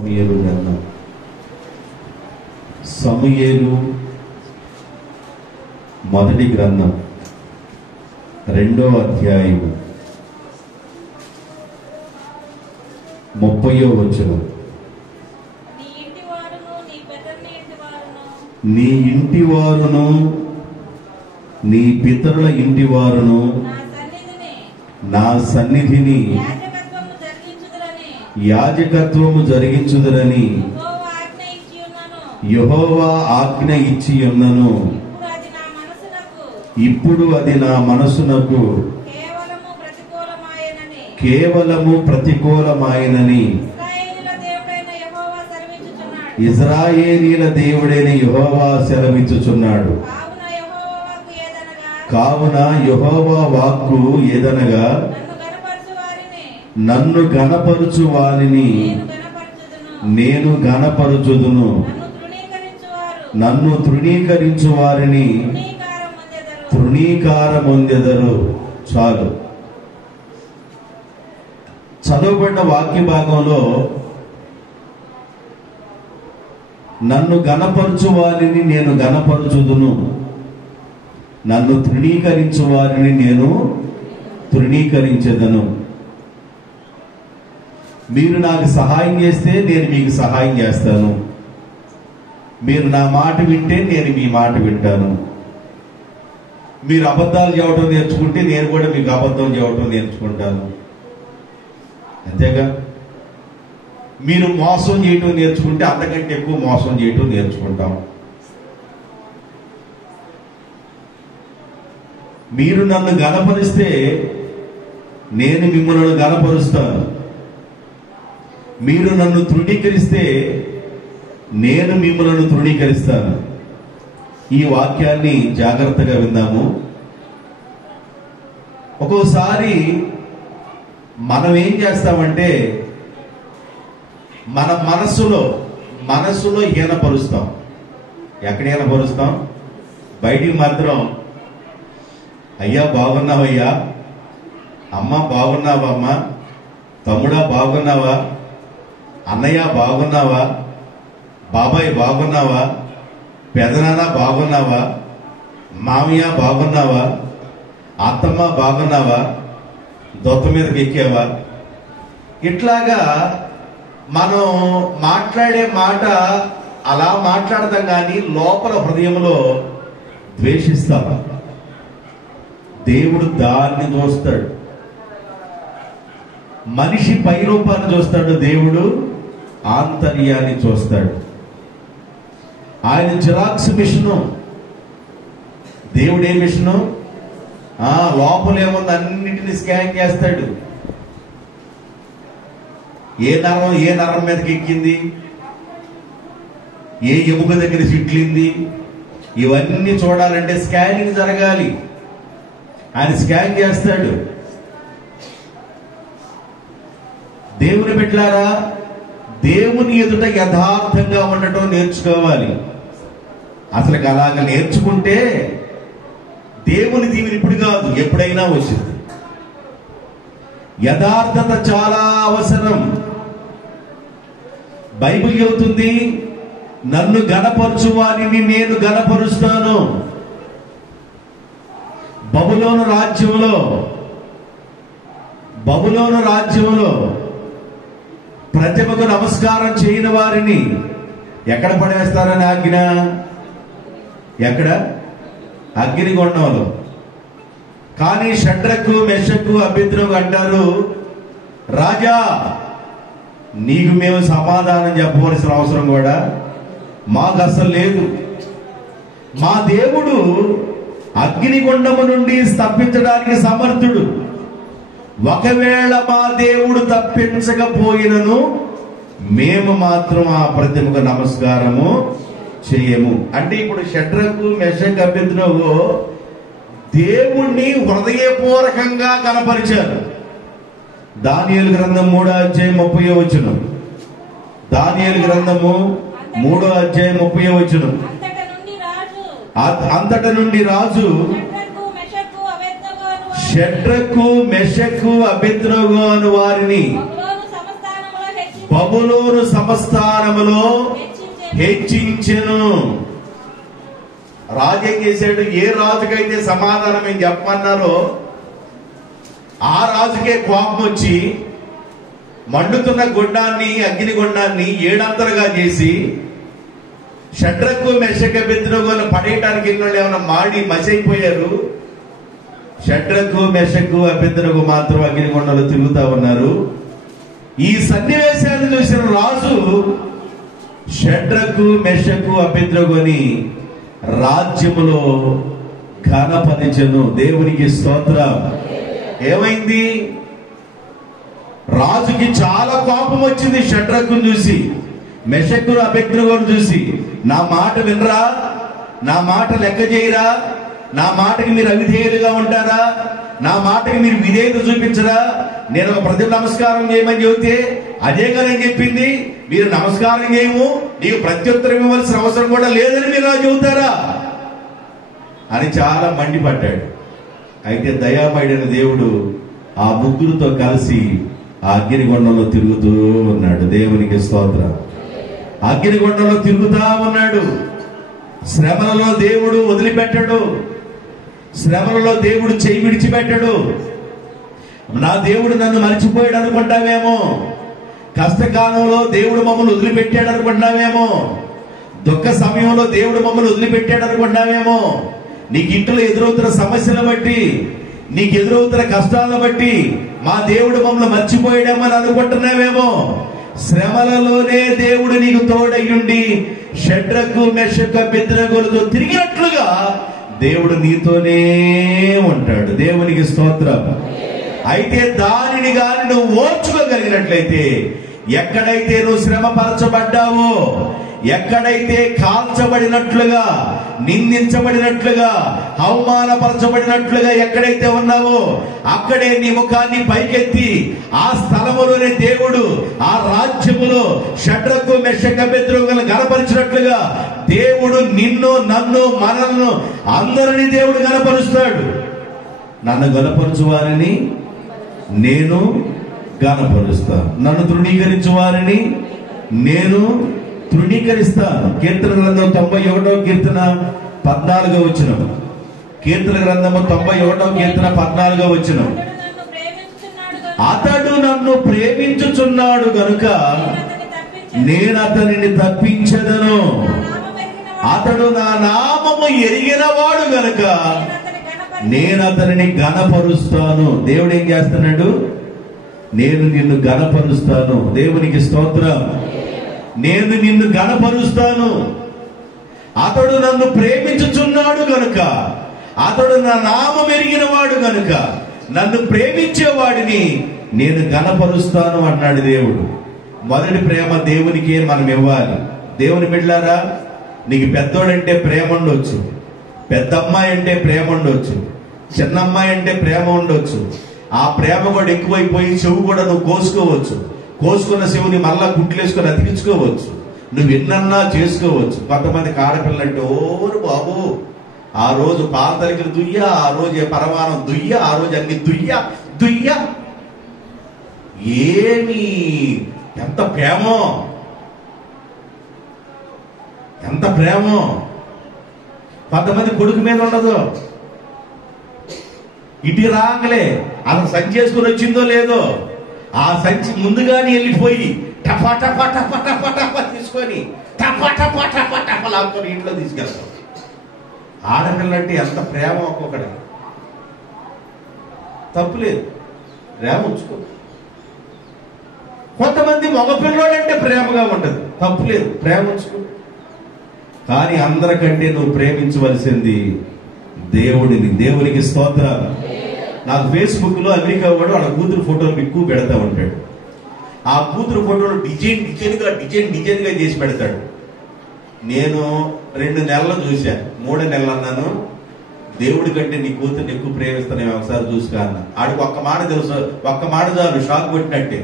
సమూయేలు గ్రంథం సమూయేలు మొదటి గ్రంథం 2వ అధ్యాయము 30వ వచనం. నీ ఇంటి వారును నీ పితరుల ఇంటి వారును నా సన్నిధిని యాజకత్వము జరిగించుదురని యెహోవా ఆజ్ఞ ఇచ్చి ఉన్నను. ఇప్పుడు అది నా మనసునకు కేవలము ప్రతికూలమాయనని ఇశ్రాయేలీల దేవుడైన యెహోవా సెలవిచ్చుచున్నాడు. కావున యెహోవా వాక్కు ఏదనగా, నన్ను గణపరుచు వారిని నేను గణపరుచుదును, నన్ను తృణీకరించు వారిని తృణీకారమొందెదరు. చాలు. చదవబడిన వాక్య భాగంలో నన్ను గణపరచు వారిని నేను గణపరచుదును, నన్ను తృణీకరించు వారిని నేను తృణీకరించెదను. మీరు నాకు సహాయం చేస్తే నేను మీకు సహాయం చేస్తాను, మీరు నా మాట వింటే నేను మీ మాట వింటాను. మీరు అబద్ధాలు చెప్పడం నేర్చుకుంటే నేను కూడా మీకు అబద్ధం చెప్పడం నేర్చుకుంటాను. అంతేగా? మీరు మోసం చేయటం నేర్చుకుంటే అంతకంటే ఎక్కువ మోసం చేయటం నేర్చుకుంటాం. మీరు నన్ను గణపరిస్తే నేను మిమ్మల్ని గణపరుస్తాను, మీరు నన్ను తృణీకరిస్తే నేను మిమ్మల్ని తృణీకరిస్తాను. ఈ వాక్యాన్ని జాగ్రత్తగా విందాము. ఒక్కోసారి మనం ఏం చేస్తామంటే మన మనసులో హీనపరుస్తాం. ఎక్కడ హీనపరుస్తాం? బయటికి మాత్రం అయ్యా బాగున్నావయ్యా, అమ్మ బాగున్నావా, అమ్మ తమ్ముడా బాగున్నావా, అన్నయ్య బాగున్నావా, బాబాయ్ బాగున్నావా, పెదనాన్న బాగున్నావా, మామయ్య బాగున్నావా, అత్తమ్మ బాగున్నావా, దొత్త మీదకి ఎక్కావా. ఇట్లాగా మనం మాట్లాడే మాట అలా మాట్లాడతాం, కానీ లోపల హృదయంలో ద్వేషిస్తాం. దేవుడు దాన్ని చూస్తాడు. మనిషి పై రూపాన్ని చూస్తాడు, దేవుడు ఆంతర్యాన్ని చూస్తాడు. ఆయన జిరాక్స్ మిషను, దేవుడు ఏ మిషను? లోపలేముంది అన్నిటిని స్కాన్ చేస్తాడు. ఏ నరం మీదకి ఎక్కింది, ఏ ఎముక దగ్గర చిట్లింది, ఇవన్నీ చూడాలంటే స్కానింగ్ జరగాలి. ఆయన స్కాన్ చేస్తాడు. దేవుని బిడ్డలారా, దేవుని ఎదుట యథార్థంగా ఉండటం నేర్చుకోవాలి. అసలు అలాగ నేర్చుకుంటే దేవుని దీవెన ఇప్పుడు కాదు, ఎప్పుడైనా వచ్చింది. యథార్థత చాలా అవసరం. బైబిల్ చెబుతుంది, నన్ను గణపరచు వారిని నేను గణపరుస్తాను. బబులోను రాజ్యంలో ప్రతిమకు నమస్కారం చేయని వారిని ఎక్కడ పడేస్తారని ఆజ్ఞ? ఎక్కడ? అగ్నిగుండంలో. కానీ షడ్రకు మెషకు అబేద్నెగో అంటారు, రాజా నీకు మేము సమాధానం చెప్పవలసిన అవసరం కూడా మాకు అసలు లేదు. మా దేవుడు అగ్నిగుండము నుండి తప్పించడానికి సమర్థుడు. ఒకవేళ మా దేవుడు తప్పించకపోయినను మేము మాత్రం ఆ ప్రతిమకు నమస్కారము చేయము. అంటే ఇప్పుడు షడ్రకు మెషకు అబేద్నెగో దేవుణ్ణి హృదయపూర్వకంగా కనపరిచారు. దానియేలు గ్రంథం 3వ అధ్యాయం 30వ వచనం. దానియేలు గ్రంథము 3వ అధ్యాయం 30వ వచనం. అంతట నుండి రాజు షడ్రకు మెషకు అబేద్నెగో అను వారిని బబులోను సంస్థానములో హెచ్చించెను. రాజు ఏం చేశాడు? ఏ రాజుకైతే సమాధానం ఏం చెప్పమన్నారో ఆ రాజుకే కోపం వచ్చి మండుతున్న గుండాన్ని, అగ్ని గుండాన్ని ఏడంతలుగా చేసి షడ్రకు మెషక బెద్నెగోలను పడేయటానికి వెళ్ళిన ఏమైనా మాడి మసైపోయారు. షడ్రకు మెషకు అబెద్నెగో మాత్రం అగ్నిగుండంలో తిరుగుతా ఉన్నారు. ఈ సన్నివేశాన్ని చూసిన రాజు షడ్రకు మెషకు అబెద్నెగోని రాజ్యములో ఘనపరిచెను. దేవునికి స్తోత్రం. ఏమైంది? రాజుకి చాలా కోపం వచ్చింది షడ్రక్కును చూసి, మెషకును అబెద్నెగోను చూసి. నా మాట వినరా? నా మాట లెక్క చేయరా? నా మాటకి మీరు అవిధేయులుగా ఉంటారా? నా మాటకి మీరు విధేయత చూపించరా? నేను ఒక ప్రతి నమస్కారం చేయమని చెబితే అదే కదా నేను చెప్పింది, మీరు నమస్కారం చేయము, నీకు ప్రత్యుత్తరం ఇవ్వాల్సిన అవసరం కూడా లేదని మీరు నాకు చెబుతారా అని చాలా మండిపడ్డాడు. అయితే దయామయుడైన దేవుడు ఆ ముగ్గురుతో కలిసి ఆ అగ్నిగుండంలో తిరుగుతూ ఉన్నాడు. దేవునికి స్తోత్రం. అగ్నిగుండంలో తిరుగుతా ఉన్నాడు. శ్రమలలో దేవుడు వదిలిపెట్టడు. శ్రమలలో దేవుడు చేయి విడిచిపెట్టడు. నా దేవుడు నన్ను మర్చిపోయాడు అనుకుంటావేమో, కష్టకాలంలో దేవుడు మమ్మల్ని వదిలిపెట్టాడు అనుకుంటున్నావేమో, దుఃఖ సమయంలో దేవుడు మమ్మల్ని వదిలిపెట్టాడు అనుకుంటున్నావేమో, నీకు ఇంట్లో ఎదురవుతున్న సమస్యలను బట్టి, నీకు ఎదురవుతున్న కష్టాలను బట్టి మా దేవుడు మమ్మల్ని మర్చిపోయాడేమని అనుకుంటున్నావేమో. శ్రమలలోనే దేవుడు నీకు తోడయ్యుండి షడ్రకు మెషకు అబెద్నెగోలతో తిరిగినట్లుగా దేవుడు నీతోనే ఉంటాడు. దేవునికి స్తోత్రం. అయితే దానిని గాని నువ్వు ఓర్చుకోగలిగినట్లయితే, ఎక్కడైతే నువ్వు శ్రమ పరచబడ్డావో, ఎక్కడైతే కాల్చబడినట్లుగా, నిందించబడినట్లుగా, అవమానపరచబడినట్లుగా ఎక్కడైతే ఉన్నావో అక్కడే నీ ముఖాన్ని పైకెత్తి ఆ స్థలములోనే దేవుడు ఆ రాజ్యములో షడ్రకు మెషకు అబెద్నెగోలను గణపరిచినట్లుగా దేవుడు నిన్ను, నన్ను, మనల్ని అందరినీ దేవుడు గణపరుస్తాడు. నన్ను గణపరచు వారిని నేను గణపరుస్తాను, నన్ను తృణీకరించు వారిని నేను తృణీకరిస్తాను. కీర్తన గ్రంథం 91వ కీర్తన 14వ వచనం. కీర్తన గ్రంథము 91వ కీర్తన 14వ వచనం. అతడు నన్ను ప్రేమించుచున్నాడు గనుక నేను అతనిని తప్పించదను. అతడు నా నామము ఎరిగిన వాడు గనుక నేను అతనిని ఘనపరుస్తాను. దేవుడు ఏం చేస్తున్నాడు? నేను నిన్ను ఘనపరుస్తాను. దేవునికి స్తోత్రం. నేను నిన్ను ఘనపరుస్తాను. అతడు నన్ను ప్రేమించుచున్నాడు గనుక, అతడు నా నామం ఎరిగిన వాడు గనుక నన్ను ప్రేమించేవాడిని నేను ఘనపరుస్తాను అన్నాడు దేవుడు. మొదటి ప్రేమ దేవునికే మనం ఇవ్వాలి. దేవుని బిడ్డలారా, నీకు పెద్దోడంటే ప్రేమ ఉండొచ్చు, పెద్దమ్మాయి అంటే ప్రేమ ఉండొచ్చు, చిన్నమ్మాయి అంటే ప్రేమ ఉండొచ్చు. ఆ ప్రేమ కూడా ఎక్కువైపోయి చెవు కూడా నువ్వు కోసుకోవచ్చు. కోసుకున్న చెవుని మళ్ళా గుట్లేసుకొని అతికించుకోవచ్చు. నువ్వు ఎన్నన్నా చేసుకోవచ్చు. కొంతమంది ఆడపిల్లంటే ఓరు బాబు, ఆ రోజు పాల తరికలు దుయ్య, ఆ రోజు పరమాణం దుయ్య, ఆ రోజు అన్ని దుయ్య దుయ్య. ఏమి ఎంత ప్రేమో, ఎంత ప్రేమో. కొంతమంది కొడుకు మీద ఉండదు. ఇటు రాగలే అతను సంచి చేసుకుని వచ్చిందో లేదో, ఆ సంచి ముందుగానే వెళ్ళిపోయి టపా టపా టపా టపా టపా తీసుకొని టపా టపా టపా టపా లాక్కొని ఇంట్లో తీసుకెళ్తాం. ఆడపిల్లంటే ఎంత ప్రేమ ఒక్కొక్కటి. తప్పులేదు, ప్రేమ ఉంచుకో. కొంతమంది మగపిల్లోడంటే ప్రేమగా ఉండదు, తప్పులేదు, ప్రేమ ఉంచుకో. కానీ అందరికంటే నువ్వు ప్రేమించవలసింది దేవుడిని. దేవునికి స్తోత్రాలు. నాకు ఫేస్బుక్ లో అమెరికా వాడు వాళ్ళ కూతురు ఫోటోలు ఎక్కువ పెడతా ఉంటాడు. ఆ కూతురు ఫోటోలు డిజైన్ గా చేసి పెడతాడు. నేను 2 నెలలు చూసా, 3 నెలలు అన్నాను, దేవుడి కంటే నీ కూతురుని ఎక్కువ ప్రేమిస్తాను ఒకసారి చూసుకా అన్న. ఆడికి ఒక్క మాట తెలుసు, ఒక్క మాట చాలు షాక్ కొట్టినట్టే.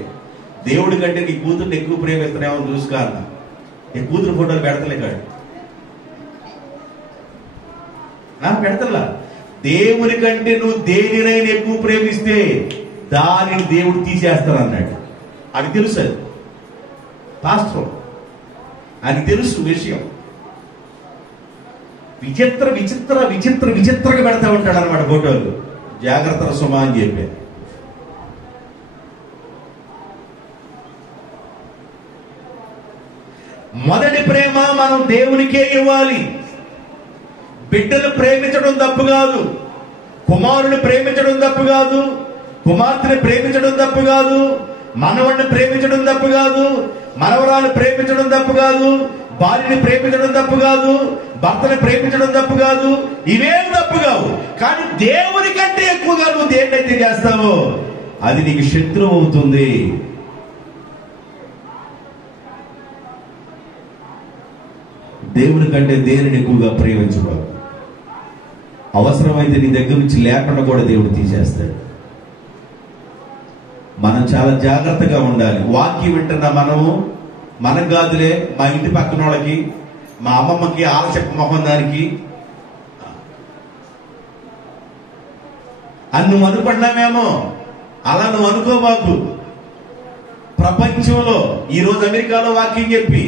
దేవుడి కంటే నీ కూతురుని ఎక్కువ ప్రేమిస్తానేమో చూసుకా అన్న. నీ కూతురు ఫోటోలు పెడతలే కాడు, పెడతలా. దేవుని కంటే నువ్వు దేనినైనా ఎక్కువ ప్రేమిస్తే దానిని దేవుడు తీసేస్తాను అన్నాడు. అది తెలుసు. పాస్టర్, అని తెలుసు విషయం. విచిత్ర విచిత్ర విచిత్ర విచిత్రంగా పెడతా ఉంటాడు అనమాట ఫోటోలు. జాగ్రత్త సుమా అని చెప్పారు. మొదటి ప్రేమ మనం దేవునికే ఇవ్వాలి. బిడ్డను ప్రేమించడం తప్పు కాదు, కుమారుని ప్రేమించడం తప్పు కాదు, కుమార్తెని ప్రేమించడం తప్పు కాదు, మనవడిని ప్రేమించడం తప్పు కాదు, మనవరాలు ప్రేమించడం తప్పు కాదు, భార్యని ప్రేమించడం తప్పు కాదు, భర్తని ప్రేమించడం తప్పు కాదు, ఇవేం తప్పు కావు. కానీ దేవుని కంటే ఎక్కువగా నువ్వు దేన్నైతే చేస్తావో అది నీకు శత్రువు అవుతుంది. దేవుని కంటే దేనిని ఎక్కువగా ప్రేమించకూడదు. అవసరమైతే నీ దగ్గర నుంచి లేకుండా కూడా దేవుడు తీసేస్తాడు. మనం చాలా జాగ్రత్తగా ఉండాలి. వాక్యం వింటున్న మనం కాదులే, మా ఇంటి పక్కన వాళ్ళకి, మా అమ్మమ్మకి ఆలస్యపు మొహం దానికి అని నువ్వు అనుకున్నామేమో. అలా నువ్వు అనుకోబాకు. ప్రపంచంలో ఈరోజు అమెరికాలో వాక్యం చెప్పి,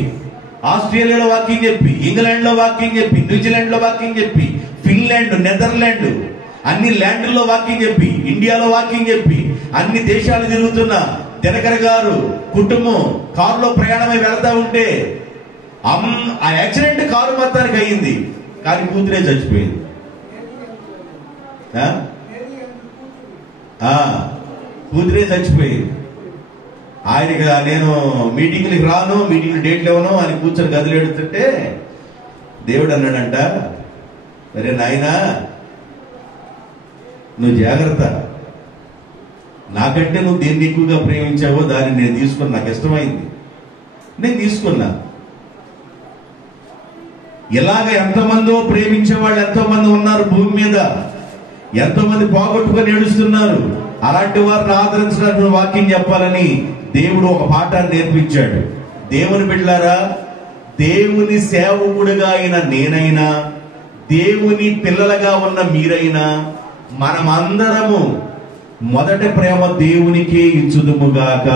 ఆస్ట్రేలియాలో వాక్యం చెప్పి, ఇంగ్లాండ్ లో వాక్యం చెప్పి, న్యూజిలాండ్ లో వాక్యం చెప్పి, ఫిన్లాండ్, నెదర్లాండ్ అన్ని ల్యాండ్లో వాక్యం చెప్పి, ఇండియాలో వాక్యం చెప్పి, అన్ని దేశాలు తిరుగుతున్న దినకర్ గారు కుటుంబం కారులో ప్రయాణమై వెళ్తా ఉంటే ఆ యాక్సిడెంట్ కారు మొత్తానికి అయ్యింది, కానీ కూతురే చచ్చిపోయింది. కూతురే చచ్చిపోయింది. ఆయనకి నేను మీటింగ్లకి రాను, మీటింగ్ డేట్లు ఇవ్వను అని కూర్చొని గదిలో ఎడుతుంటే దేవుడు అన్నాడంట, అరే నాయనా నువ్వు జాగ్రత్త, నాకంటే నువ్వు దేన్ని ఎక్కువగా ప్రేమించావో దాన్ని నేను తీసుకున్నా, నాకు ఇష్టమైంది నేను తీసుకున్నా. ఇలాగ ఎంతమందో ప్రేమించే వాళ్ళు ఎంతో మంది ఉన్నారు భూమి మీద, ఎంతో మంది పోగొట్టుకొని ఏడుస్తున్నారు. అలాంటి వారిని ఆదరించడానికి వాక్యం చెప్పాలని దేవుడు ఒక పాఠాన్ని నేర్పించాడు. దేవుని బిడ్డలారా, దేవుని సేవకుడిగా అయిన నేనైనా, దేవుని పిల్లలుగా ఉన్న మీరైనా, మనమందరము మొదటి ప్రేమ దేవునికే ఇచ్చుదుముగాక.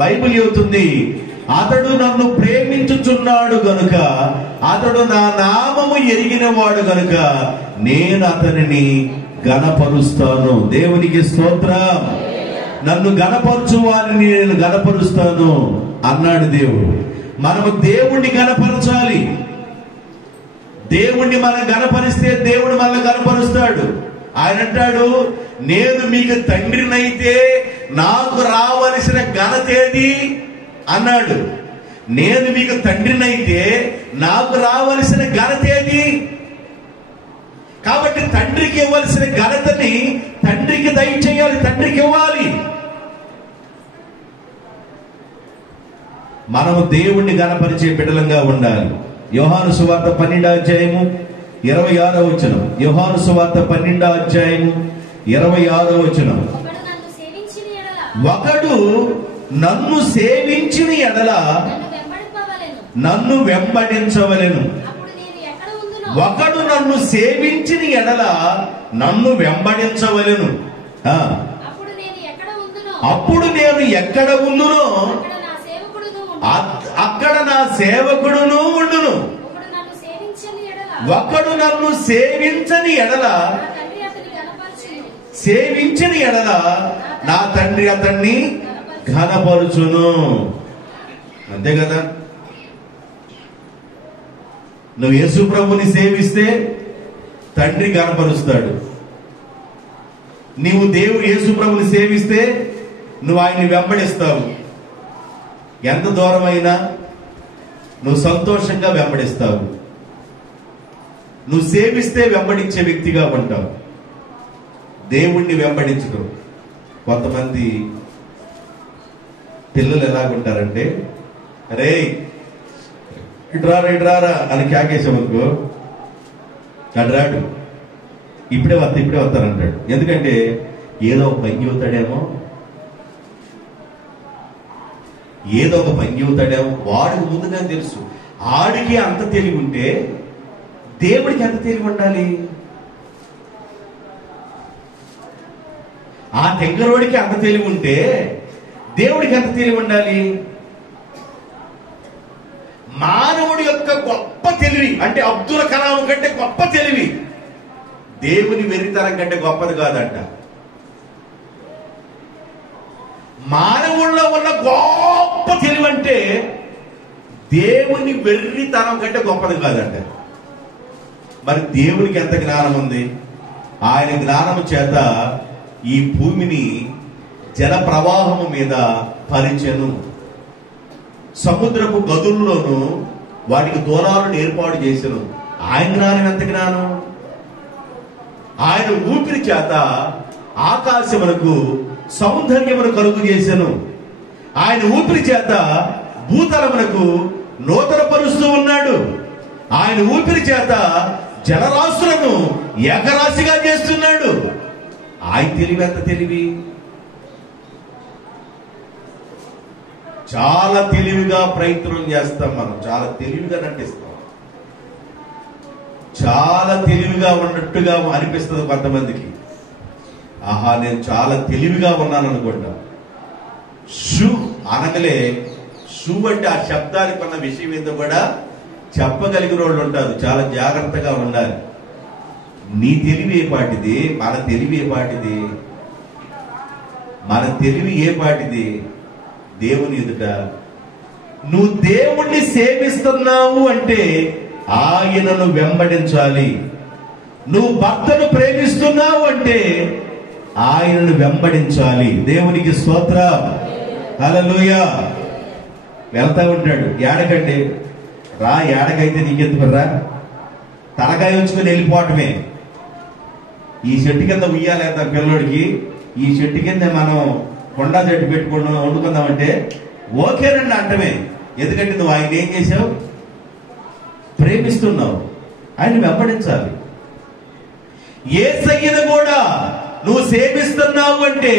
బైబిల్ చెబుతుంది, అతడు నన్ను ప్రేమించుచున్నాడు గనుక, అతడు నా నామము ఎరిగిన వాడు గనుక నేను అతనిని గణపరుస్తాను. దేవునికి స్తోత్రం. నన్ను గణపరచు వారిని నేను గణపరుస్తాను అన్నాడు దేవుడు. మనము దేవుణ్ణి గణపరచాలి. దేవుణ్ణి మనం గణపరిస్తే దేవుడు మనల్ని గణపరుస్తాడు. ఆయన అంటాడు, నేను మీకు తండ్రినైతే నాకు రావలసిన ఘనతేది అన్నాడు. నేను మీకు తండ్రినైతే నాకు రావలసిన ఘనతేది. కాబట్టి తండ్రికి ఇవ్వాల్సిన ఘనతని తండ్రికి దయచేయాలి, తండ్రికి ఇవ్వాలి. మనము దేవుణ్ణి గణపరిచే బిడ్డలంగా ఉండాలి. యోహాను సువార్త 12వ అధ్యాయము 26వ వచనం. యోహాను సువార్త 12వ అధ్యాయము 26వ వచనం. ఒకడు నన్ను సేవించిన ఎడల నన్ను వెంబడించవలెను. ఒకడు నన్ను సేవించిన ఎడల నన్ను వెంబడించవలెను. అప్పుడు నేను ఎక్కడ ఉందునో అక్కడ నా సేవకుడును ఉండును. ఒకడు నన్ను సేవించని ఎడల నా తండ్రి అతన్ని ఘనపరుచును. అంతే కదా. నువ్వు యేసు ప్రభుని సేవిస్తే తండ్రి ఘనపరుస్తాడు. నీవు యేసు ప్రభుని సేవిస్తే నువ్వు ఆయన్ని వెంబడిస్తావు. ఎంత దూరమైనా నువ్వు సంతోషంగా వెంబడిస్తావు. నువ్వు సేవిస్తే వెంబడించే వ్యక్తిగా ఉంటావు. దేవుణ్ణి వెంబడించడం. కొంతమంది పిల్లలు ఎలాగుంటారంటే, అరే ఇట్రారా అని క్యాకేసామనుకో, అడ్రాడు ఇప్పుడే వస్తానంటాడు. ఎందుకంటే ఏదో ఒక పని చెబుతాడేమో, వాడికి ముందుగా తెలుసు. ఆడికి అంత తెలివి ఉంటే దేవుడికి ఎంత తెలివి ఉండాలి? ఆ తెంగరోడికి అంత తెలివి ఉంటే దేవుడికి ఎంత తెలివి ఉండాలి? మానవుడి యొక్క గొప్ప తెలివి అంటే అబ్దుల్ కలాం కంటే గొప్ప తెలివి దేవుని వెర్రితనం కంటే గొప్పది కాదంట. మానవుల్లో ఉన్న గొప్ప తెలివి అంటే దేవుని వెర్రితనం కంటే గొప్పది కాదంట. మరి దేవునికి ఎంత జ్ఞానం ఉంది? ఆయన జ్ఞానం చేత ఈ భూమిని జల ప్రవాహము మీద పరిచెను, సముద్రపు గదుల్లోనూ వాటికి దూరాలను ఏర్పాటు చేసెను. ఆయన జ్ఞానం ఎంత జ్ఞానం? ఆయన ఊపిరి చేత ఆకాశమునకు సౌందర్యమును కలుగు చేసెను. ఆయన ఊపిరి చేత భూతలమునకు నూతనపరుస్తూ ఉన్నాడు. ఆయన ఊపిరి చేత జలరాశులను ఏకరాశిగా చేస్తున్నాడు. ఆయన తెలివి ఎంత తెలివి! చాలా తెలివిగా ప్రయత్నం చేస్తాం మనం, చాలా తెలివిగా నటిస్తాం, చాలా తెలివిగా ఉన్నట్టుగా అనిపిస్తుంది కొంతమందికి. ఆహా నేను చాలా తెలివిగా ఉన్నాను అనుకుంటా. షూ అనగలే, షూ అంటే ఆ శబ్దానికి ఉన్న విషయం ఏందో కూడా చెప్పగలిగిన వాళ్ళు ఉంటారు. చాలా జాగ్రత్తగా ఉండాలి. నీ తెలివి ఏ పాటిది, మన తెలివి ఏ పాటిది, మన తెలివి ఏ పాటిది? దేవుని ఎదుట నువ్వు దేవుణ్ణి సేవిస్తున్నావు అంటే ఆయనను వెంబడించాలి. నువ్వు భర్తను ప్రేమిస్తున్నావు అంటే ఆయనను వెంబడించాలి. దేవునికి స్తోత్రం, హల్లెలూయా. వెళ్తా ఉంటాడు, ఏడకండి రా, ఏడకైతే నీకెందుకు రా, తలకాయ ఉంచుకొని వెళ్ళిపోవటమే. ఈ చెట్టు కింద ఉయ్యాలేదా పిల్లోడికి, ఈ చెట్టు కింద మనం కొండా చెట్టు పెట్టుకుని వండుకుందామంటే ఓకేనండి అంటమే. ఎందుకంటే నువ్వు ఆయన ఏం చేసావు? ప్రేమిస్తున్నావు, ఆయన వెంబడించాలి. యేసయ్యను కూడా నువ్వు సేవిస్తున్నావు అంటే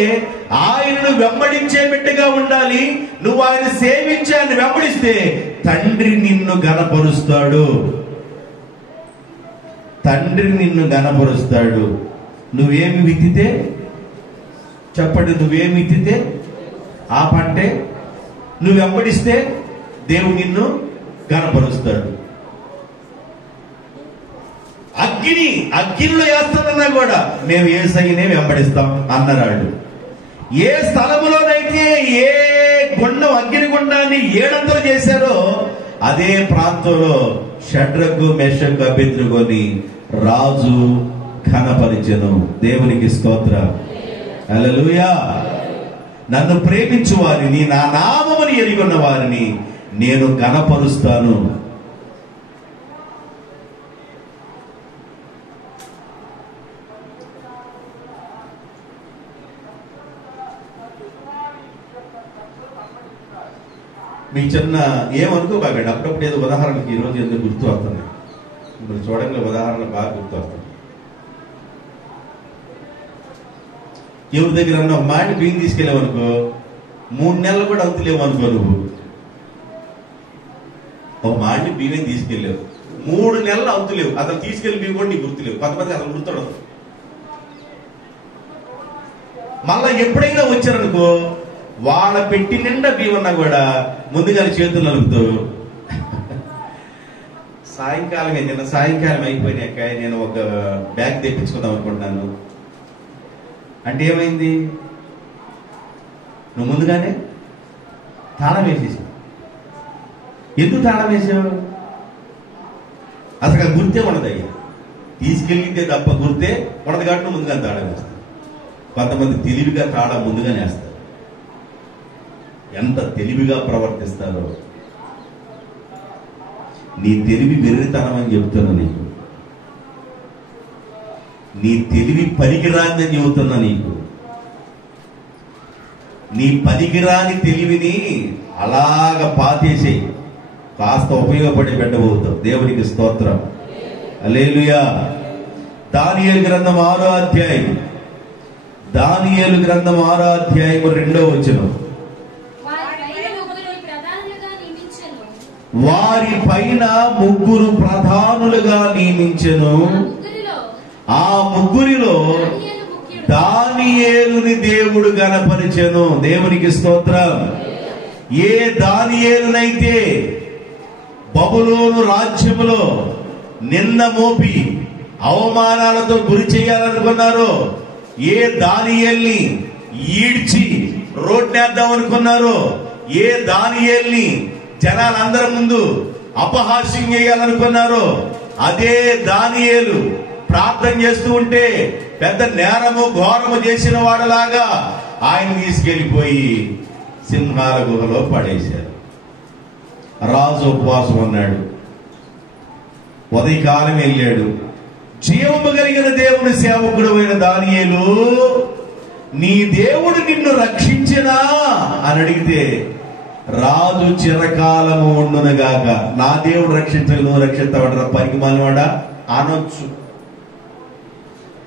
ఆయనను వెంబడించే బిడ్డగా ఉండాలి. నువ్వు ఆయన సేవించి ఆయన వెంబడిస్తే తండ్రి నిన్ను ఘనపరుస్తాడు, తండ్రి నిన్ను ఘనపరుస్తాడు. నువ్వేమి విత్తితే చెప్పండి, నువ్వేమి విత్తితే ఆ పంటే, నువ్వు వెంబడిస్తే దేవుడు నిన్ను ఘనపరుస్తాడు. అగ్నిలో వేస్తానన్నా కూడా మేము యేసయ్యనే వెంబడిస్తాం అన్నారాడు. ఏ స్థలములోనైతే ఏ గుండం అగ్ని గుండాన్ని 700 చేశారో అదే ప్రాంతంలో షడ్రకు మెషకు అబేద్నెగోని రాజు ఘనపరిచెను. దేవునికి స్తోత్రం, హల్లెలూయా. నన్ను ప్రేమించు వారిని, నా నామముని ఎరిగొన్న వారిని నేను ఘనపరుస్తాను. మీకు చిన్న ఏమనుకోబాగండి, అప్పుడప్పుడు ఏదో ఉదాహరణకి ఈరోజు ఎందుకు గుర్తు వస్తున్నాయి. ఇప్పుడు చూడండి, ఉదాహరణ బాగా గుర్తు వస్తుంది. ఎవరి దగ్గర అన్న ఒక మాట బియ్యం తీసుకెళ్ళావనుకో, 3 నెలలు కూడా అంతులేవు అనుకో. నువ్వు ఒక మాడిని బియ్యం తీసుకెళ్ళావు, 3 నెలలు అంతులేవు. అతను తీసుకెళ్ళి బియ్యం కూడా నీకు గుర్తులేవు. కొంతమంది అతను గుర్తుడదు. మళ్ళా ఎప్పుడైనా వచ్చారనుకో, వాళ్ళ పెట్టి నిండా బియ్యం ఉన్నా కూడా ముందుగా చేతులు నలుపుతూ సాయంకాలం నిన్న సాయంకాలం అయిపోయినాక నేను ఒక బ్యాగ్ తెప్పించుకుందాం అనుకుంటున్నాను అంటే ఏమైంది? నువ్వు ముందుగానే తాళం వేసేసావు. ఎందుకు తాళం వేసావు? అసలు గుర్తే ఉండదు. అయ్యా తీసుకెళ్ళితే తప్ప గుర్తే ఉండదు కాబట్టి నువ్వు ముందుగానే తాళం వేస్తావు. కొంతమంది తెలివిగా తాళం ముందుగానే వేస్తారు. ఎంత తెలివిగా ప్రవర్తిస్తారో. నీ తెలివి వెర్రితనం అని చెబుతున్నా నీకు, నీ తెలివి పనికిరాని చెబుతున్నా నీకు. నీ పనికిరాని తెలివిని అలాగ పాతేసేయి, కాస్త ఉపయోగపడి పెట్టబోతావు. దేవునికి స్తోత్రం, హల్లెలూయా. దానియేలు గ్రంథం 6వ అధ్యాయం, దానియేలు గ్రంథం 6వ అధ్యాయం 2వ వచనం. వారి పైన 3 ప్రధానులుగా నియమించెను. ఆ 3లో దానియేలుని దేవుడు ఘనపరిచెను. దేవునికి స్తోత్రం. ఏ దానియేలునైతే బబులోను రాజ్యములో నింద మోపి అవమానాలతో గురి చేయాలనుకున్నారో, ఏ దానియేల్ని ఈడ్చి రోడ్నేద్దాం అనుకున్నారో, ఏ దానియేల్ని జనాలందరి ముందు అపహాస్యం చేయాలనుకున్నారో, అదే దానియేలు ప్రార్థన చేస్తూ ఉంటే పెద్ద నేరము ఘోరము చేసిన వాడలాగా ఆయన తీసుకెళ్లిపోయి సింహాల గుహలో పడేశారు. రాజు ఉపవాసం ఉన్నాడు. ఉదయకాలం వెళ్ళాడు. జీవము కలిగిన దేవుని సేవకుడు అయిన దానియేలు, నీ దేవుడు నిన్ను రక్షించినా అని అడిగితే, రాజు చిరకాలము ఉండునగాక. నా దేవుడు రక్షించగా నువ్వు రక్షిస్తావడరా పనికి మాలివాడా అనొచ్చు.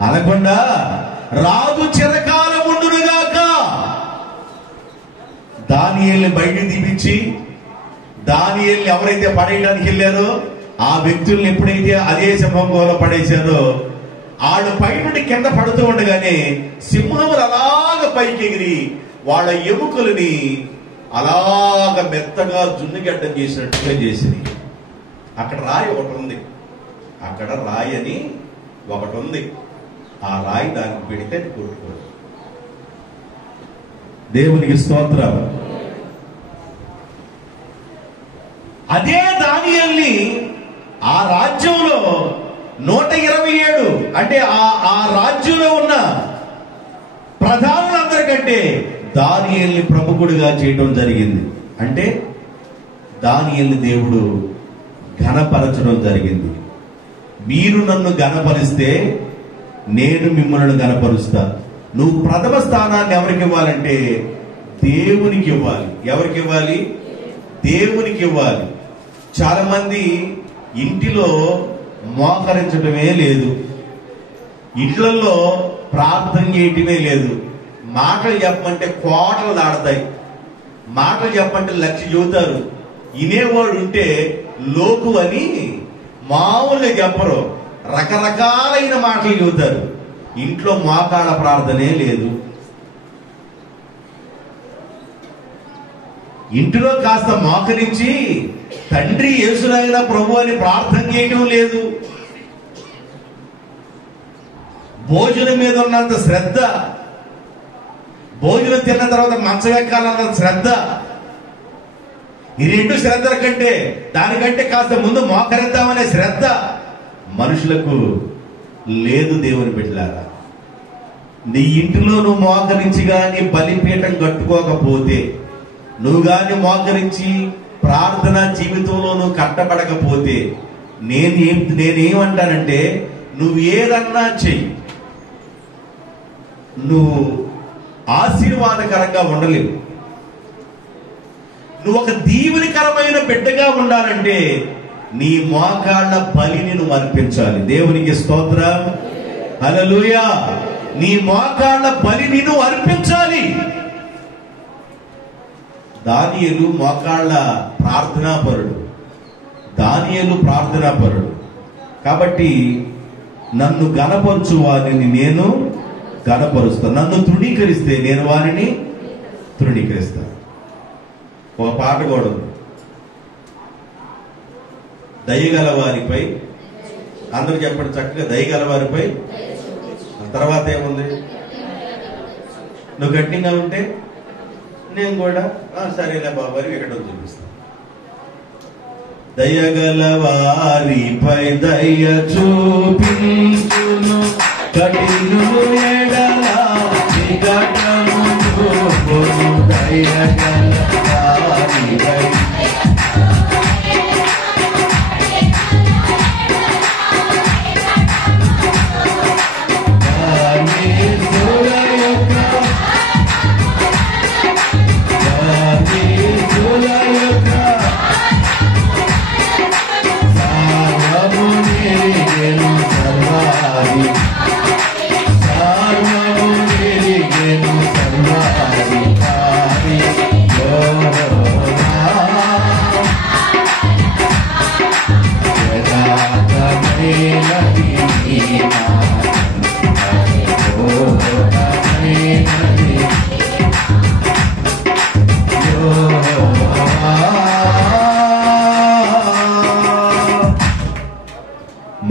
అనకుండా రాజు చిరకాలం ఉండునుగాక. దానియేలుని బయటికి తీపించి, దానియేలుని ఎవరైతే పడేయడానికి వెళ్ళారో ఆ వ్యక్తుల్ని ఎప్పుడైతే అదే సింహం గుహలో పడేశారో, వాళ్ళు పై నుండి కింద పడుతూ ఉండగానే సింహములు అలాగ పైకి ఎగిరి వాళ్ళ ఎముకలని అలాగ మెత్తగా జున్నుగడ్డం చేసినట్టుగా చేసింది. అక్కడ రాయి ఒకటి ఉంది, అక్కడ రాయి అని ఒకటి ఉంది. ఆ రాయి దానికి పెడితే అది కొట్టుకోదు. దేవునికి స్తోత్రం. అదే దానియేలుని ఆ రాజ్యంలో 127 అంటే ఆ రాజ్యంలో ఉన్న ప్రధానులందరికంటే దానియేలుని ప్రముఖుడిగా చేయడం జరిగింది. అంటే దానియేలుని దేవుడు ఘనపరచడం జరిగింది. మీరు నన్ను ఘనపరిస్తే నేను మిమ్మల్ని ఘనపరుస్తా. నువ్వు ప్రథమ స్థానాన్ని ఎవరికి ఇవ్వాలంటే దేవునికి ఇవ్వాలి. ఎవరికి ఇవ్వాలి? దేవునికి ఇవ్వాలి. చాలా మంది ఇంటిలో మోకరించడమే లేదు, ఇళ్లలో ప్రార్థన చేయటమే లేదు. మాటలు చెప్పమంటే కోటలు దాడతాయి, మాటలు చెప్పమంటే 1,00,000 చెబుతారు. వినేవాడు ఉంటే లోకు అని మామూలుగా చెప్పరు, రకరకాలైన మాటలు చెబుతారు. ఇంట్లో మోకాళ్ళ ప్రార్థనే లేదు. ఇంటిలో కాస్త మోకరించి తండ్రి యేసునైనా ప్రభు అని ప్రార్థన చేయటం లేదు. భోజనం మీద ఉన్నంత శ్రద్ధ, భోజనం తిన్న తర్వాత మంచం ఎక్కాలన్నంత శ్రద్ధ, ఈ 2 శ్రద్ధల కంటే దానికంటే కాస్త ముందు మోకరిద్దామనే శ్రద్ధ మనుషులకు లేదు. దేవుని బిడ్డలారా, నీ ఇంటిలో నువ్వు మోకరించి గాని బలిపీఠం కట్టుకోకపోతే, నువ్వు గాని మోకరించి ప్రార్థన జీవితంలో నువ్వు కట్టబడకపోతే, నేనేమంటానంటే నువ్వు ఏదన్నా చెయ్యి, నువ్వు ఆశీర్వాదకరంగా ఉండలేవు. నువ్వు ఒక దీవెనకరమైన బిడ్డగా ఉండాలంటే నీ మోకాళ్ళ బలిని నువ్వు అర్పించాలి. దేవునికి స్తోత్రం, హల్లెలూయా. నీ మోకాళ్ళ బలిని నువ్వు అర్పించాలి. దానియేలు మోకాళ్ళ ప్రార్థనాపరుడు, దానియేలు ప్రార్థనాపరుడు. కాబట్టి నన్ను గణపరచు వారిని నేను గణపరుస్తాను, నన్ను తృణీకరిస్తే నేను వారిని తృణీకరిస్తాను. ఒక పాట కూడా ఉంది, దయగల వారిపై, అందరూ చెప్పండి చక్కగా, దయగల వారిపై. తర్వాత ఏముంది? నువ్వు గట్టిగా ఉంటే నేను కూడా సరేలే బాబు అని ఇక్కడ చూపిస్తాను. దయగల వారిపై దయ చూపించును, కఠినులు ఎడల వికటము చూపును. దయగల వారిపై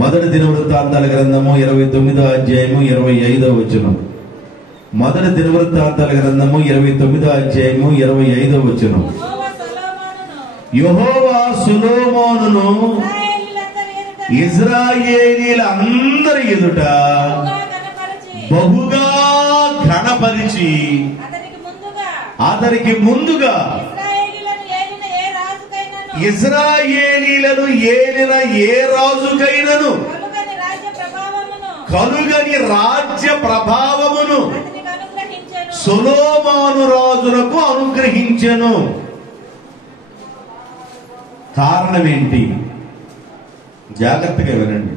మొదటి దినవృత్తాంతాల గ్రంథము 29వ అధ్యాయము 25వ వచనం. మొదటి దినవృత్తాంతాల గ్రంథము 29వ అధ్యాయము 25వ వచనం. యెహోవా సొలొమోనును ఇశ్రాయేలీయులందరి ఎదుట బహుగా ఘనపరిచి అతనికి ముందుగా ఇశ్రాయేలీయులను ఏలిన ఏ రాజుకైనను కలుగని రాజ్య ప్రభావమును సొలొమోను రాజులకు అనుగ్రహించెను. కారణం ఏంటి? జాగ్రత్తగా వినండి.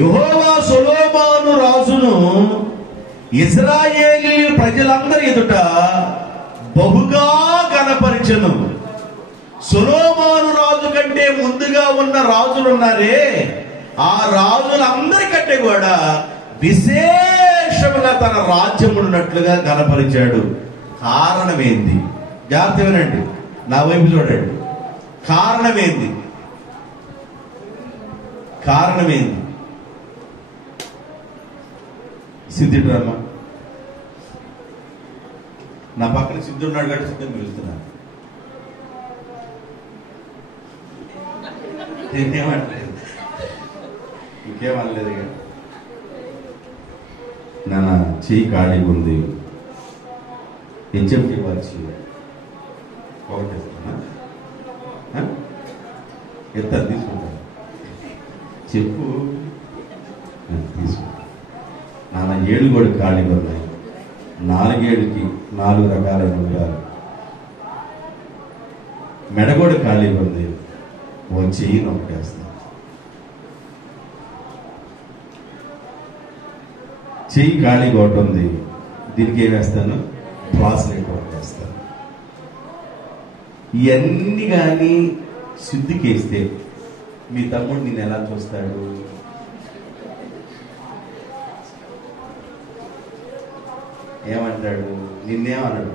యెహోవా సొలొమోను రాజును ఇశ్రాయేలీయుల ప్రజలందరి ఎదుట బహుగా ఘనపరిచెను. సొలొమోను రాజు కంటే ముందుగా ఉన్న రాజులు ఉన్నారే, ఆ రాజులందరికంటే కూడా విశేషముగా తన రాజ్యం ఉన్నట్లుగా ఘనపరిచాడు. కారణమేంది? జాగ్రత్త వినండి, నా వైపు చూడండి. కారణమేంది? కారణమేంది? సిద్ధుడు రమ్మ. నా పక్కన సిద్ధున్నాడు కాబట్టి సిద్ధం పిలుస్తున్నాను. నేనేమనలేదు, ఇంకేమనలేదు. నా చెయ్యి ఖాళీగా ఉంది. హెచ్ఎంటీ వచ్చి ఒకటి ఎంత తీసుకుంటాను చెప్పు. తీసుకుంటా. నాన్న ఏడు కూడా ఖాళీగా ఉన్నాయి. 4 ఏళ్ళకి 4 రకాలైన ఉండాలి. మెడ కూడా ఖాళీగా ఉంది. ఓ చెయ్యి నొక్కేస్తాను. చెయ్యి ఖాళీగా ఒకటి ఉంది. దీనికి ఏం వేస్తాను? బ్రాస్లెట్ ఒకటి వేస్తాను. ఇవన్నీ కానీ శుద్ధికేస్తే మీ తమ్ముడు నిన్ను ఎలా చూస్తాడు? ఏమంటాడు? నిన్నేమన్నాడు?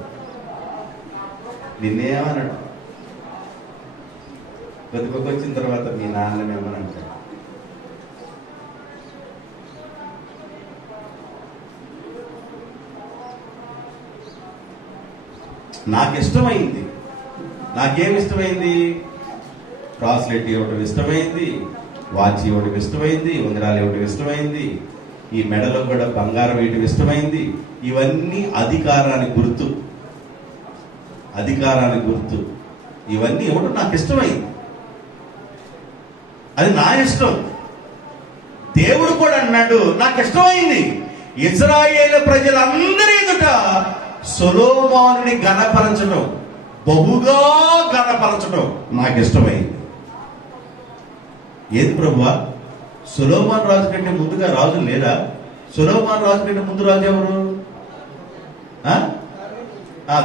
బతుకొక వచ్చిన తర్వాత మీ నాన్ననేమని అంటాడు. నాకు ఇష్టమైంది. నాకేమి ఇష్టమైంది? బ్రాస్లెట్ ఇవ్వడం ఇష్టమైంది, వాచ్ ఇవ్వడం ఇష్టమైంది, ఉంగరాలు ఇవ్వడం ఇష్టమైంది, ఈ మెడలో కూడా బంగారం వేయడం ఇష్టమైంది. ఇవన్నీ అధికారానికి గుర్తు. ఇవన్నీ ఇవ్వడం నాకు ఇష్టమైంది. అది నా ఇష్టం. దేవుడు కూడా అన్నాడు నాకు ఇష్టమైంది. ఇశ్రాయేలు ప్రజలందరి ఎదుట సొలొమోనుని ఘనపరచడం, బహుగా ఘనపరచడం నాకు ఇష్టమైంది. ఏది ప్రభువా? సొలొమోను రాజు కంటే ముందుగా రాజులు లేరా? సొలొమోను రాజు కంటే ముందు రాజు ఎవరు?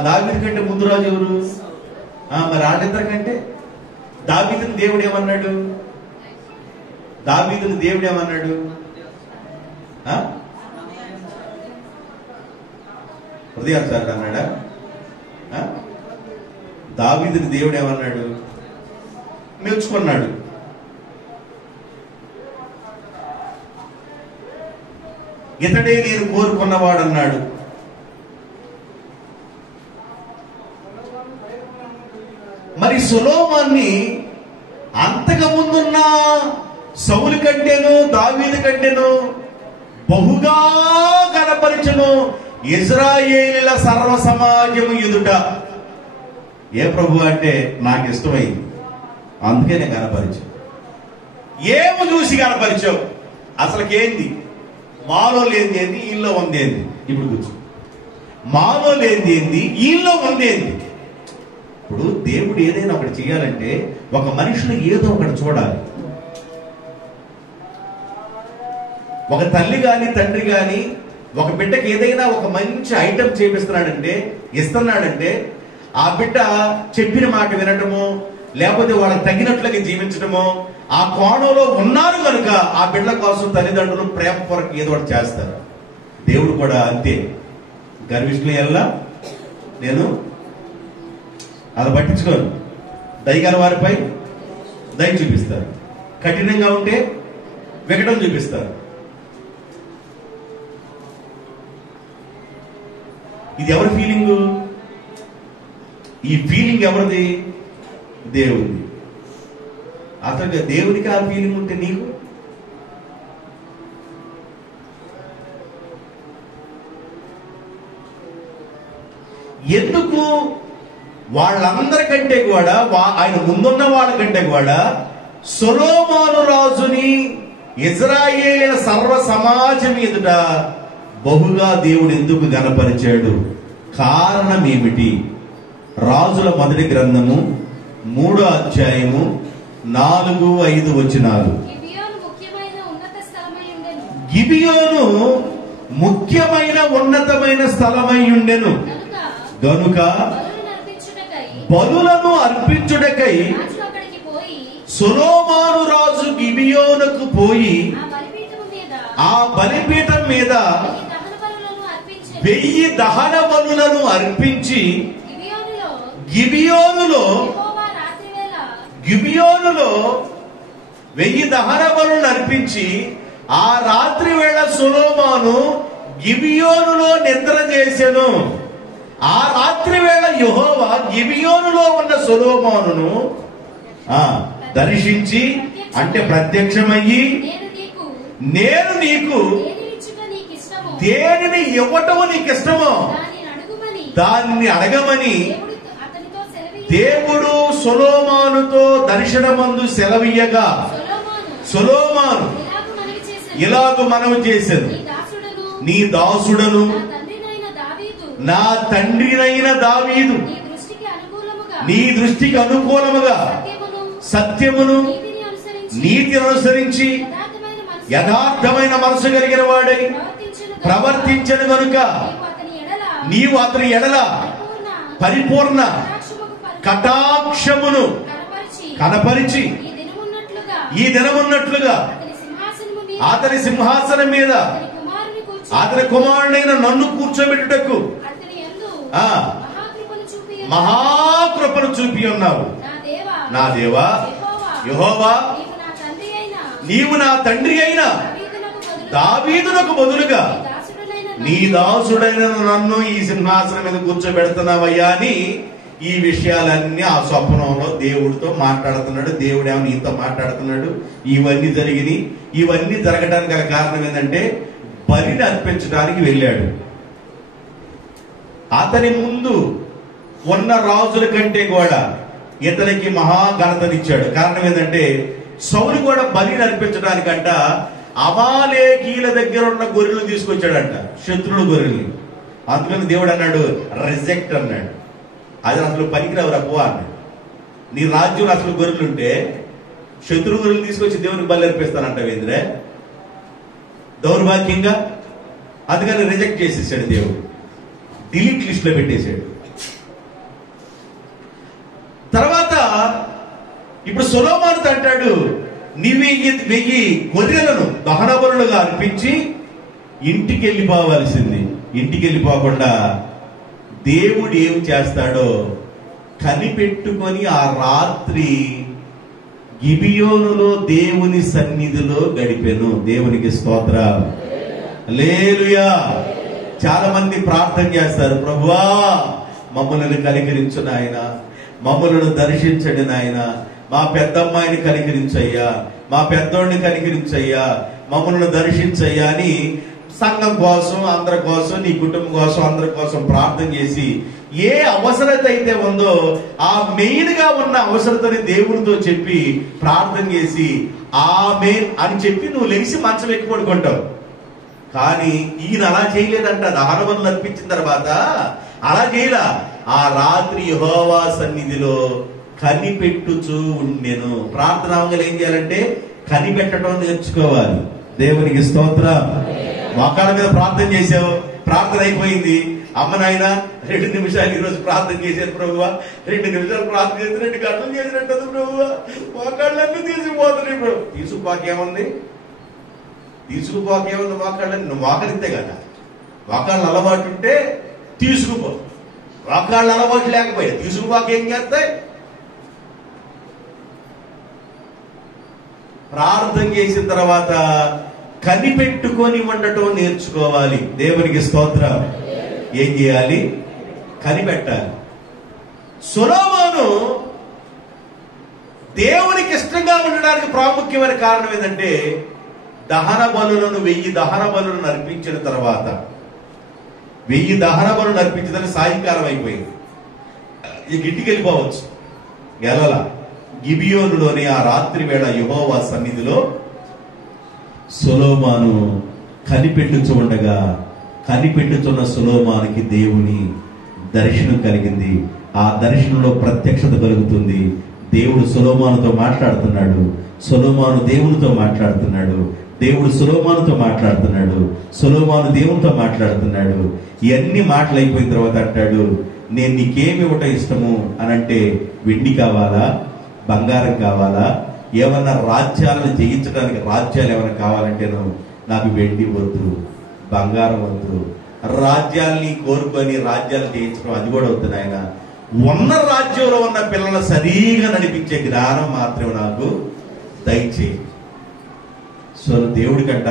దావీదు కంటే ముందు రాజు ఎవరు? మరి వాళ్ళిద్దరి కంటే దావీదుని దేవుడు ఏమన్నాడు? హృదయాచారుడు అన్నాడా? దావీదుని దేవుడు ఏమన్నాడు? మెచ్చుకున్నాడు. ఇతడే నేను కోరుకున్నవాడు అన్నాడు. మరి సొలొమోన్ని అంతకు ముందున్న సౌలు కంటేను దావీదు కంటేను బహుగా ఘనపరచును ఇశ్రాయేలీయుల సర్వ సమాజము ఎదుట. ఏ ప్రభు అంటే నాకు ఇష్టమైంది, అందుకే నేను ఘనపరిచాను. ఏమి చూసి ఘనపరిచావు? అసలుకేంది? మాలో లేనిది ఏంది? ఈలో ఉంది ఏంది? ఇప్పుడు కూర్చో. మాలో లేనిది ఏంది? ఈలో ఉంది ఏంది? ఇప్పుడు దేవుడు ఏదైనా ఒకటి చేయాలంటే ఒక మనిషిని ఏదో ఒకటి చూడాలి. ఒక తల్లి గాని తండ్రి గాని ఒక బిడ్డకి ఏదైనా ఒక మంచి ఐటెం చేపిస్తున్నాడంటే, ఇస్తున్నాడంటే ఆ బిడ్డ చెప్పిన మాట వినటము, లేకపోతే వాళ్ళకి తగినట్లుగా జీవించడము, ఆ కోణంలో ఉన్నారు కనుక ఆ బిడ్డల కోసం తల్లిదండ్రులు ప్రేమ కొరకు ఏదో ఒకటి చేస్తారు. దేవుడు కూడా అంతే. గర్విష్ఠులు ఎలా నేను అలా పట్టించుకోను. దయగల వారిపై దయ చూపిస్తారు. కఠినంగా ఉంటే వికటం చూపిస్తారు. ఇది ఎవరి ఫీలింగు? ఈ ఫీలింగ్ ఎవరిది? దేవుడిది. అసలు దేవుడికి ఆ ఫీలింగ్ ఉంటే నీకు ఎందుకు? వాళ్ళందరికంటే కూడా ఆయన ముందున్న వాళ్ళకంటే కూడా సొలొమోను రాజుని ఇజ్రాయేలీల సర్వ సమాజం ఎదుట బహుగా దేవుడు ఎందుకు గణపరిచాడు? కారణం ఏమిటి? రాజుల మొదటి గ్రంథము 3వ అధ్యాయము 4-5 వచనాలు. గిబియోను ముఖ్యమైన ఉన్నతమైన స్థలమై ఉండెను గనుక బలులను అర్పించుటకై సొలొమోను రాజు గిబియోనుకు పోయి ఆ బలిపీఠం మీద 1000 దహన బలులను అర్పించి గిబియోనులో 1000 దహన బలులను అర్పించి ఆ రాత్రి వేళ సొలొమోను గిబియోనులో నిద్ర చేసెను. ఆ రాత్రి వేళ యెహోవా గిబియోనులో ఉన్న సొలొమోనును దర్శించి, అంటే ప్రత్యక్షమయ్యి, నేను నీకు దేనిని ఇవ్వటము నీకు ఇష్టమో దాన్ని అడగమని దేవుడు సొలొమోనుతో దర్శనమందు సెలవీయగా సొలొమోను ఇలాగు మనవి చేశాను, నీ దాసుడను నా తండ్రినైన దావీదు నీ దృష్టికి అనుకూలముగా సత్యమును నీతిని అనుసరించి యథార్థమైన మనసు కలిగిన వాడై ప్రవర్తించను గనుక నీవు అతని ఎడల పరిపూర్ణ కటాక్షమును కనపరిచి ఈ దినమున్నట్లుగా అతని సింహాసనం మీద అతని కుమారుడైన నన్ను కూర్చోబెట్టుటకు మహాకృపను చూపి ఉన్నావు. నా దేవా యెహోవా, నీవు నా తండ్రి అయిన దావీదునకు బదులుగా నీ దాసుడైన నన్ను ఈ సింహాసనం మీద కూర్చోబెడుతున్నావయ్యా అని ఈ విషయాలన్నీ ఆ స్వప్నంలో దేవుడితో మాట్లాడుతున్నాడు. దేవుడు ఏమో నీతో మాట్లాడుతున్నాడు. ఇవన్నీ జరిగినాయి. ఇవన్నీ జరగడానికి గల కారణం ఏంటంటే బలిని అర్పించడానికి వెళ్ళాడు. అతని ముందు ఉన్న రాజుల కంటే కూడా ఇతనికి మహాఘనతనిచ్చాడు. కారణం ఏంటంటే సౌలు కూడా బలిని అర్పించడానికంట అమాలేకీల దగ్గర ఉన్న గొర్రెలు తీసుకొచ్చాడంట, శత్రువుల గొర్రెల్ని. అందుకని దేవుడు అన్నాడు రిజెక్ట్ అన్నాడు. అది అసలు పనికిరావురా పో అన్నాడు. నీ రాజ్యంలో అసలు గొర్రెలుంటే శత్రు గొర్రెలు తీసుకొచ్చి దేవునికి బలి అర్పిస్తానంట వేంద్రే, దౌర్భాగ్యంగా. అందుకని రిజెక్ట్ చేసేసాడు దేవుడు, డిలీట్ లిస్ట్ లో పెట్టేశాడు. తర్వాత ఇప్పుడు సొలొమోనుతో అంటాడు, నీవు 1000 గొర్రెలను దహన బలులుగా అర్పించి ఇంటికి వెళ్ళిపోవాల్సింది. ఇంటికి వెళ్ళిపోకుండా దేవుడు ఏం చేస్తాడో కనిపెట్టుకొని ఆ రాత్రి గిబియోనులో దేవుని సన్నిధిలో గడిపెను. దేవునికి స్తోత్రం, హల్లెలూయా. చాలా మంది ప్రార్థన చేస్తారు, ప్రభువా మమ్మల్ని కనికరించు నాయన, మమ్మల్ని దర్శించండి నాయన, మా పెద్దమ్మాయిని కనికరించయ్యా, మా పెద్దోడిని కనికరించయ్యా, మమ్మల్ని దర్శించయ్యా అని సంఘం కోసం, అందరి కోసం, నీ కుటుంబం కోసం, అందరి కోసం ప్రార్థన చేసి ఏ అవసరత అయితే ఉందో ఆ మెయిన్ గా ఉన్న అవసరతని దేవుడితో చెప్పి ప్రార్థన చేసి ఆమేన్ అని చెప్పి నువ్వు లేచి మంచం ఎక్కి పడుకుంటావు. కానీ ఈయన అలా చేయలేదంట. దహన బలులు అర్పించిన తర్వాత అలా చేయలా. ఆ రాత్రి యెహోవా సన్నిధిలో కనిపెట్టుచూ ఉండెను. ప్రార్థన అవగానే ఏం చేయాలంటే కనిపెట్టడం నేర్చుకోవాలి. దేవునికి స్తోత్రం. మోకాళ్ళ మీద ప్రార్థన చేసావు, ప్రార్థన అయిపోయింది. అమ్మ నాయన 2 నిమిషాలు ఈరోజు ప్రార్థన చేశారు ప్రభువా, 2 నిమిషాలు ప్రార్థన చేసి 2 గంటలు చేసినట్టు ప్రభువా, మోకాళ్ళన్నీ తీసుకుపోతున్నాయి. ప్రభు తీసుకుపోకేముంది? తీసుకుపోకేముంది? మోకాళ్ళని నువ్వు మోకరిస్తే కదా. మోకాళ్ళ అలవాటు ఉంటే తీసుకుపో, మోకాళ్ళ అలవాటు లేకపోయా తీసుకుపోకేం చేస్తాయి? ప్రార్థన చేసిన తర్వాత కనిపెట్టుకొని ఉండటం నేర్చుకోవాలి. దేవునికి స్తోత్రం. ఏం చేయాలి? కనిపెట్టాలి. సొలొమోను దేవునికి ఇష్టంగా ఉండడానికి ప్రాముఖ్యమైన కారణం ఏంటంటే, దహన బలులను 1000 దహన బలులను అర్పించిన తర్వాత 1000 దహన బలులను అర్పించడానికి సాయంకాలం అయిపోయింది. ఇక ఇంటికి వెళ్ళిపోవచ్చు. ఎలలా గిబియోనులోని ఆ రాత్రి వేళ యెహోవా సన్నిధిలో సొలొమోను కనిపెట్టుచున్న సొలొమోనుకి దేవుని దర్శనం కలిగింది. ఆ దర్శనంలో ప్రత్యక్షత కలుగుతుంది. దేవుడు సొలొమోనుతో మాట్లాడుతున్నాడు. సొలొమోను దేవునితో మాట్లాడుతున్నాడు. దేవుడు సొలొమోనుతో మాట్లాడుతున్నాడు. సొలొమోను దేవునితో మాట్లాడుతున్నాడు. ఇవన్నీ మాటలు అయిపోయిన తర్వాత అంటాడు, నేను నీకేమి ఇవ్వటం ఇష్టము అని అంటే, వెండి కావాలా, బంగారం కావాలా, ఏమన్నా రాజ్యాలను జయించడానికి రాజ్యాలు ఏమైనా కావాలంటేను నాకు వెండి వద్దు, బంగారం వద్దు, రాజ్యాల్ని కోరుకొని రాజ్యాలు జయించడం అది కూడా వద్దు నాయన. ఉన్న రాజ్యంలో ఉన్న పిల్లలు సరిగా నడిపించే జ్ఞానం మాత్రమే నాకు దయచేయి. సో దేవుడికంట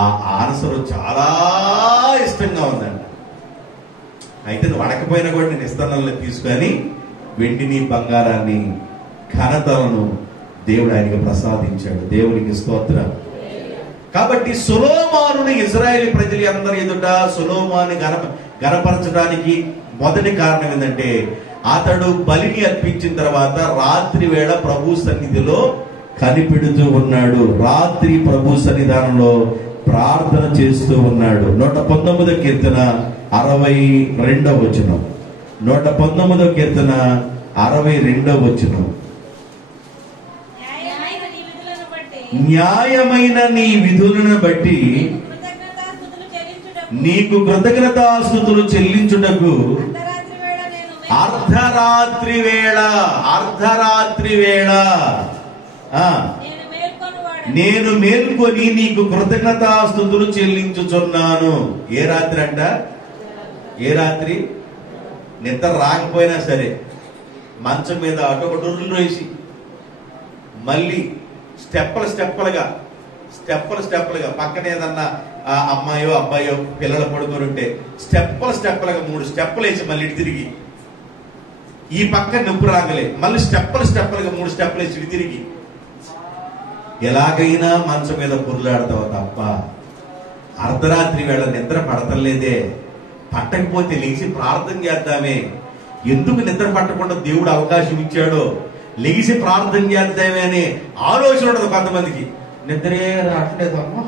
ఆ ఆన్సర్ చాలా ఇష్టంగా ఉందంట. అయితే నువ్వు అడకపోయినా కూడా నేను ఇస్తానని తీసుకొని వెండిని బంగారాన్ని ఘనతలను దేవుడు ఆయనకు ప్రసాదించాడు. దేవునికి స్తోత్రం. కాబట్టి సొలొమోనుని ఇశ్రాయేలు ప్రజలు అందరి ఎదుట సొలొమోనుని గణపరచడానికి మొదటి కారణం ఏంటంటే, అతడు బలిని అర్పించిన తర్వాత రాత్రి వేళ ప్రభు సన్నిధిలో కనిపెడుతూ ఉన్నాడు. రాత్రి ప్రభు సన్నిధానంలో ప్రార్థన చేస్తూ ఉన్నాడు. 119వ కీర్తన 62వ వచనం. 119వ కీర్తన 62వ వచనం. న్యాయమైన నీ విధులను బట్టి నీకు కృతజ్ఞతాస్తుతులు చెల్లించుటకు అర్ధరాత్రి వేళ నేను మేల్కొని నీకు కృతజ్ఞతాస్తుతులు చెల్లించుచున్నాను. ఏ రాత్రి అంట? ఏ రాత్రి? నిద్ర రాకపోయినా సరే మంచం మీద అటు ఒక డొర్రులు వేసి మళ్ళీ స్టెప్పులుగా పక్కన ఏదన్నా అమ్మాయో అబ్బాయో పిల్లలు పడుకొని ఉంటే స్టెప్పులుగా 3 స్టెప్పులు వేసి మళ్ళీ ఇటు తిరిగి ఈ పక్క నొప్పి రాగలే, మళ్ళీ స్టెప్పులుగా 3 స్టెప్పులు వేసి ఇటు తిరిగి ఎలాగైనా మంచం మీద పొర్లాడతావు తప్ప అర్ధరాత్రి వేళ నిద్ర పడతలేదే. పట్టకపోతే లేచి ప్రార్థన చేద్దామే. ఎందుకు నిద్ర పట్టకుండా దేవుడు అవకాశం ఇచ్చాడో లేచి ప్రార్థన చేద్దామే అనే ఆలోచన ఉండదు కొంతమందికి. నిద్రే రావట్లేదమ్మా,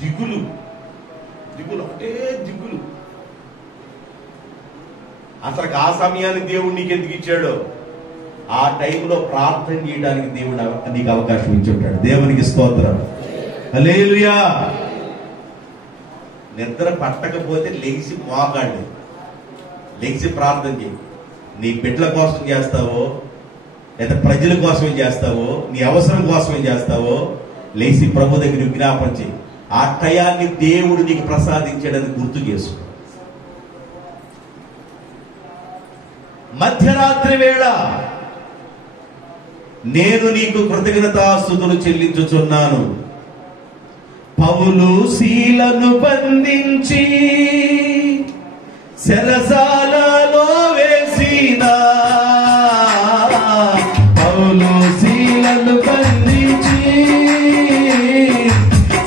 దిగులు అంటే దిగులు. అసలు ఆ సమయాన్ని దేవుడు నీకు ఎందుకు ఇచ్చాడో ఆ టైంలో ప్రార్థన చేయడానికి దేవుడు నీకు అవకాశం ఇచ్చి ఉంటాడు. దేవునికి స్తోత్రం. హల్లెలూయా. నిద్ర పట్టకపోతే లేచి మోకాండి, లేచి ప్రార్థన చేయి. నీ బిడ్డల కోసం చేస్తావో లేదా ప్రజల కోసం చేస్తావో నీ అవసరం కోసం చేస్తావో లేచి ప్రభు దగ్గర విజ్ఞాపన చేయి. ఆ టయాన్ని దేవుడు నీకు ప్రసాదించాడని గుర్తు చేసుకో. మధ్యరాత్రి వేళ నేను నీకు కృతజ్ఞతాస్తుతులు చెల్లించుచున్నాను. పౌలు శీలను బంధించి చెరసాలలో వేసిన, పౌలు శీలను బంధించి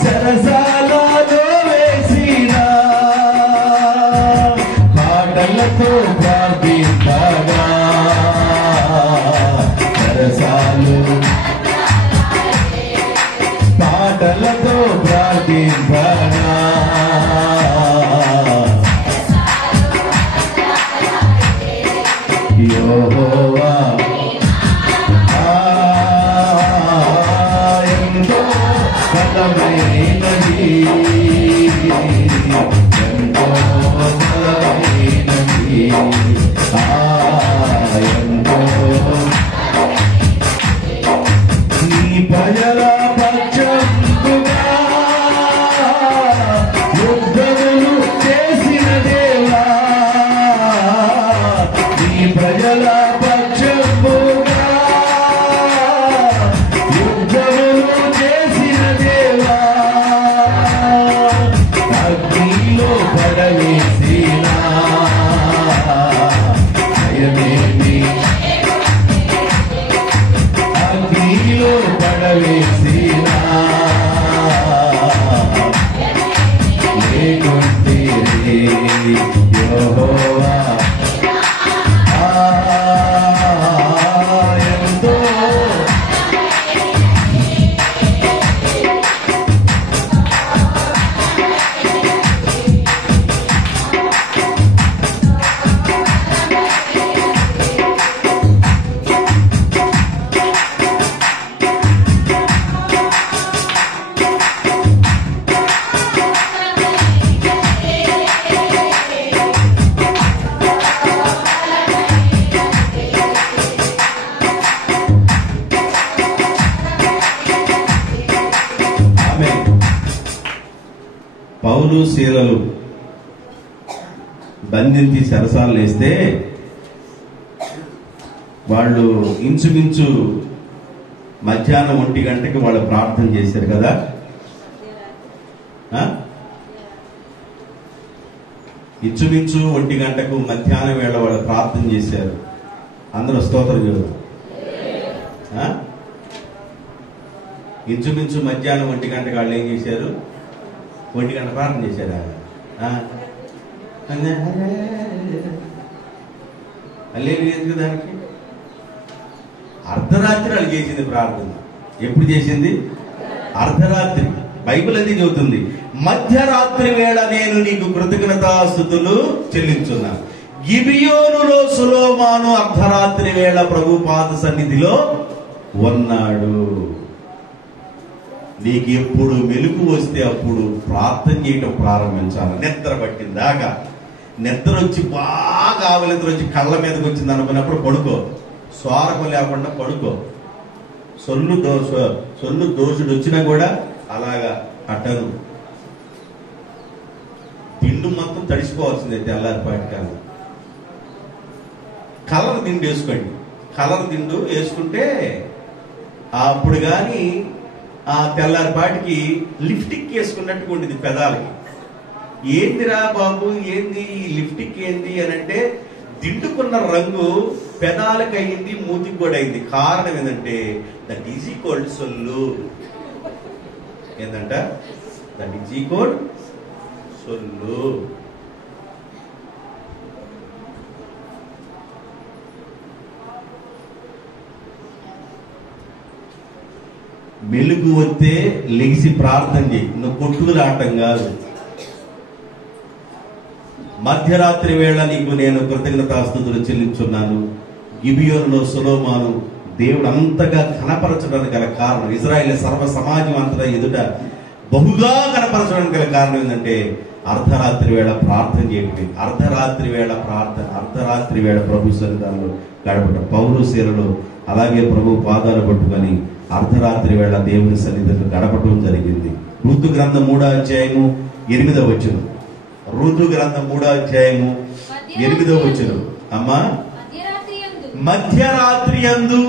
చెరసాలలో వేసిన, పాటలతో ప్రార్థించగా చెరసాలు, పాటలతో ప్రార్థించగా కొట్టిరి యెహోవా ఎంతో పౌలు శీలలు బంధించి సరసాలు వేస్తే వాళ్ళు ఇంచుమించు మధ్యాహ్నం 1 గంటకి వాళ్ళు ప్రార్థన చేశారు కదా. ఇంచుమించు 1 గంటకు మధ్యాహ్నం వేళ వాళ్ళు ప్రార్థన చేశారు. అందరూ స్తోత్రం చేయరు. ఇంచుమించు మధ్యాహ్నం 1 గంటకు వాళ్ళు ఏం చేశారు? 1 గంట ప్రార్థన చేశారా? లేదు దానికి అర్ధరాత్రి వాళ్ళు చేసింది ప్రార్థన. ఎప్పుడు చేసింది? అర్ధరాత్రి. బైబిల్ అది చెబుతుంది, మధ్యరాత్రి వేళ నేను నీకు కృతజ్ఞతాస్తుతులు చెల్లించున్నాను. గిబియోనులో సొలొమోను అర్ధరాత్రి వేళ ప్రభు పాద సన్నిధిలో ఉన్నాడు. నీకు ఎప్పుడు మెలుకు వస్తే అప్పుడు ప్రార్థన చేయటం ప్రారంభించాలి. నిద్ర పట్టిందాకా, నిద్ర వచ్చి బాగా ఆవలిద్ర వచ్చి కళ్ళ మీదకి వచ్చింది అనుకున్నప్పుడు పడుకో. స్వారకం లేకుండా పడుకో. సొల్లు దోషుడు వచ్చినా కూడా అలాగా అట్టను. దిండు మొత్తం తడిసిపోవాల్సిందే తెల్లారిపాటికల్లా. కలర్ దిండు వేసుకోండి. కలర్ దిండు వేసుకుంటే అప్పుడు కానీ ఆ తెల్లారిపాటికి లిప్టిక్ వేసుకున్నట్టుగా ఉండేది పెదాలకి. ఏందిరా బాబు, ఏంది ఈ లిప్టిక్ ఏంది అని అంటే, దిండుకున్న రంగు పెదాలకు అయింది, మూతికి కూడా అయింది. కారణం ఏంటంటే దట్ ఈజ్ ఈక్వల్ సొల్లు. ఏంటంట? దట్ ఈజ్ ఈక్వల్ సొల్లు. మెలుగు వస్తే లెగిసి ప్రార్థన చేయి. నువ్వు కొట్టుకులాటం కాదు. మధ్యరాత్రి వేళ నీకు నేను కృతజ్ఞతాస్తుతులు చెల్లించున్నాను. గిబియోనులో సొలొమోను దేవుడు అంతగా కనపరచడానికి గల కారణం, ఇజ్రాయేల్ సర్వ సమాజం అంతటా ఎదుట బహుగా కనపరచడానికి గల కారణం ఏంటంటే అర్ధరాత్రి వేళ ప్రార్థన చేయటమే. అర్ధరాత్రి వేళ ప్రార్థన, అర్ధరాత్రి వేళ ప్రభు సన్నిధానంలో గడపడం. పౌలు శీలలు అలాగే ప్రభు పాదాలు పట్టుకొని అర్ధరాత్రి వేళ దేవుని సన్నిధిలో గడపటం జరిగింది. ఋతు గ్రంథం 3వ అధ్యాయము 8వ వచనం. ఋతు గ్రంథం 3వ అధ్యాయము 8వ వచనం. అమ్మా, మధ్యరాత్రి యందు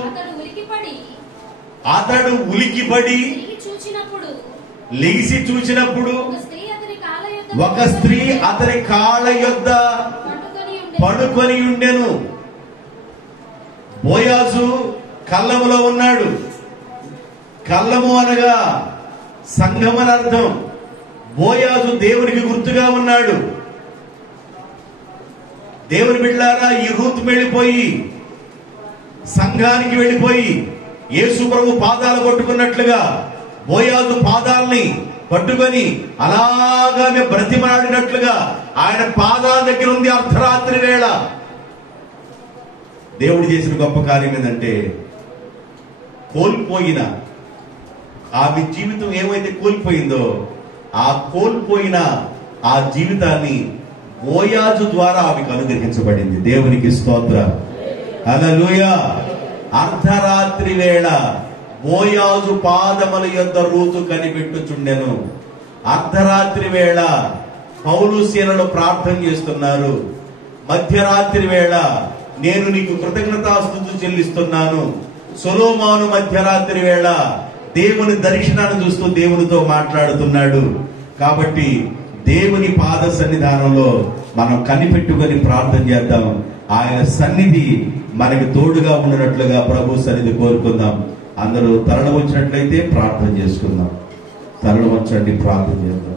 అతడు ఉలికిపడి లేచి చూచినప్పుడు ఒక స్త్రీ అతని కాళ్ళ యొద్ద పడుకొని ఉండెను. బోయాజు కళ్ళములో ఉన్నాడు. కళ్ళము అనగా సంఘం అని అర్థం. బోయాజు దేవునికి గుర్తుగా ఉన్నాడు. దేవుని బిడ్డలారా, ఈ రూతు వెళ్ళిపోయి సంఘానికి వెళ్ళిపోయి యేసు ప్రభు పాదాలు పట్టుకున్నట్లుగా బోయాజు పాదాలని పట్టుకొని అలాగా బ్రతిమలాడినట్లుగా ఆయన పాదాల దగ్గర ఉంది అర్ధరాత్రి వేళ. దేవుడు చేసిన గొప్ప కార్యం ఏంటంటే, కోల్పోయిన ఆమె జీవితం ఏమైతే కోల్పోయిందో ఆ కోల్పోయిన ఆ జీవితాన్ని బోయాజు ద్వారా ఆమెకు అనుగ్రహించబడింది. దేవునికి స్తోత్రం, హల్లెలూయా. అర్ధరాత్రి వేళ బోయాజు పాదముల యొద్ద రూతు కనిపెట్టుచుండెను. అర్ధరాత్రి వేళ పౌలు శీలలు ప్రార్థన చేస్తున్నారు. మధ్యరాత్రి వేళ నేను నీకు కృతజ్ఞతాస్తుతులు చెల్లిస్తున్నాను. సొలొమోను మధ్యరాత్రి వేళ దేవుని దర్శనాన్ని చూస్తూ దేవునితో మాట్లాడుతున్నాడు. కాబట్టి దేవుని పాద సన్నిధానంలో మనం కనిపెట్టుకొని ప్రార్థన చేద్దాం. ఆయన సన్నిధి మనకి తోడుగా ఉన్నట్లుగా ప్రభు సన్నిధి కోరుకుందాం. అందరూ తరలి వచ్చినట్లయితే ప్రార్థన చేసుకుందాం. తరలి వచ్చండి, ప్రార్థన చేద్దాం.